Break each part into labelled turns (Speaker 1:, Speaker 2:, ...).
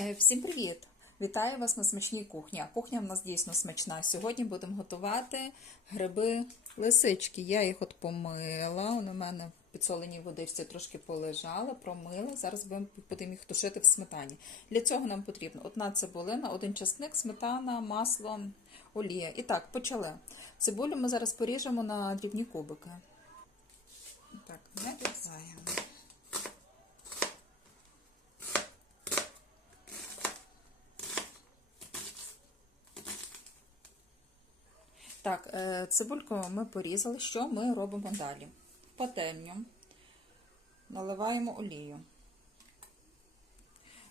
Speaker 1: Е, Всім привіт! Вітаю вас на смачній кухні. Кухня в нас дійсно смачна. Сьогодні будемо готувати гриби лисички. Я їх от помила. Вони в мене в підсоленій водичці трошки полежали, промила. Зараз будемо їх тушити в сметані. Для цього нам потрібно одна цибулина, один чесник, сметана, масло, олія. І так, почали. Цибулю ми зараз поріжемо на дрібні кубики. Так, не нарізаємо. Так, е, цибульку ми порізали. Що ми робимо далі? Пательню. Наливаємо олію.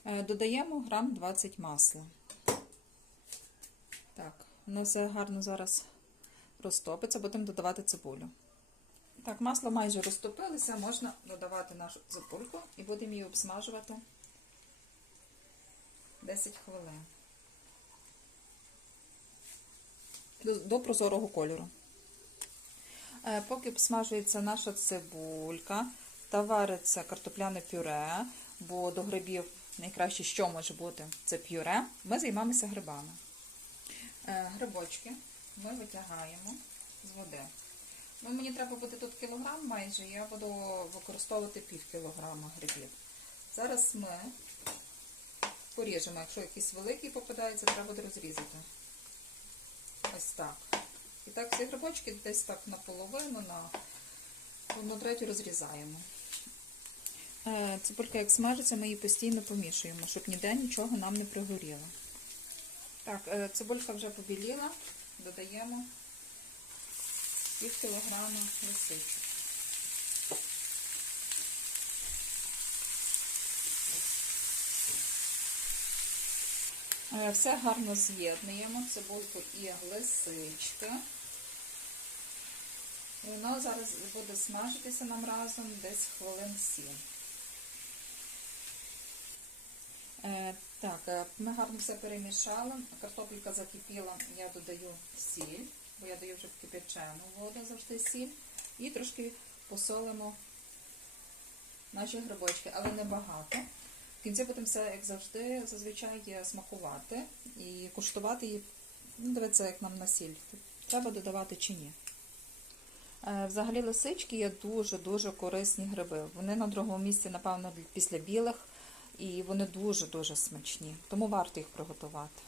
Speaker 1: Е, Додаємо грам 20 масла. Так, воно все гарно зараз розтопиться, будемо додавати цибулю. Так, масло майже розтопилося, можна додавати нашу цибульку і будемо її обсмажувати 10 хвилин. До, прозорого кольору. Е, поки обсмажується наша цибулька та вариться картопляне пюре, бо до грибів найкраще, що може бути, це пюре, ми займаємося грибами. Е, грибочки ми витягаємо з води. Ну, мені треба буде тут кілограм майже, я буду використовувати пів кілограма грибів. Зараз ми поріжемо, якщо якийсь великий попадається, треба буде розрізати. Ось так. І так ці грибочки десь так наполовину, на одну третю розрізаємо. Е, Цибулька як смажиться, ми її постійно помішуємо, щоб ніде нічого нам не пригоріло. Так, е, цибулька вже побіліла, додаємо пів кілограма лисичок. Все гарно з'єднуємо, цибульку і лисички. І воно зараз буде смажитися нам разом десь хвилин 7. Е, так, е, ми гарно все перемішали. Картопелька закипіла, я додаю сіль, бо я даю вже в кипячену воду завжди сіль. І трошки посолимо наші грибочки, але не багато. В кінці будемо все, як завжди, зазвичай смакувати і куштувати її. Ну, дивіться, як нам на сіль. Треба додавати чи ні. Е, Взагалі лисички є дуже-дуже корисні гриби. Вони на другому місці, напевно, після білих, і вони дуже-дуже смачні, тому варто їх приготувати.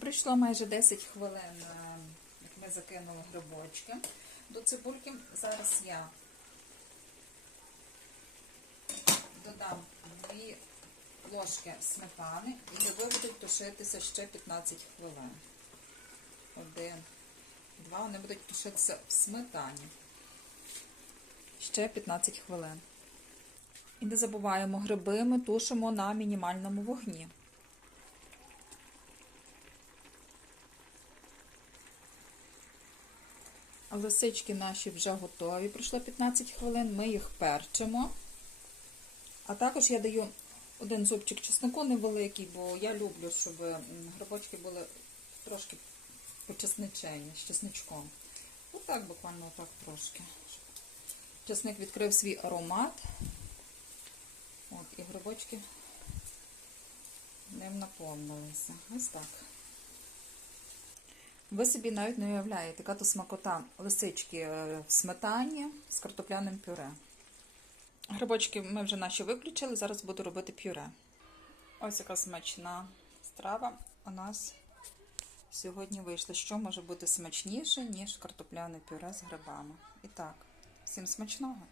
Speaker 1: Прийшло майже 10 хвилин, е, як ми закинули грибочки до цибульки. Зараз я ложки сметани і гриби будуть тушитися ще 15 хвилин. Один, два, вони будуть тушитися в сметані. Ще 15 хвилин. І не забуваємо, гриби ми тушимо на мінімальному вогні. Лисички наші вже готові. Пройшло 15 хвилин, ми їх перчимо. А також я даю один зубчик чеснику невеликий, бо я люблю, щоб грибочки були трошки почесничені з чесничком. Отак, буквально отак трошки. Чесник відкрив свій аромат. От, і грибочки ним наповнилися. Ось так. Ви собі навіть не уявляєте, яка то смакота лисички в сметані з картопляним пюре. Грибочки ми вже наші виключили, зараз буду робити пюре. Ось яка смачна страва у нас сьогодні вийшла. Що може бути смачніше, ніж картопляне пюре з грибами? І так, всім смачного!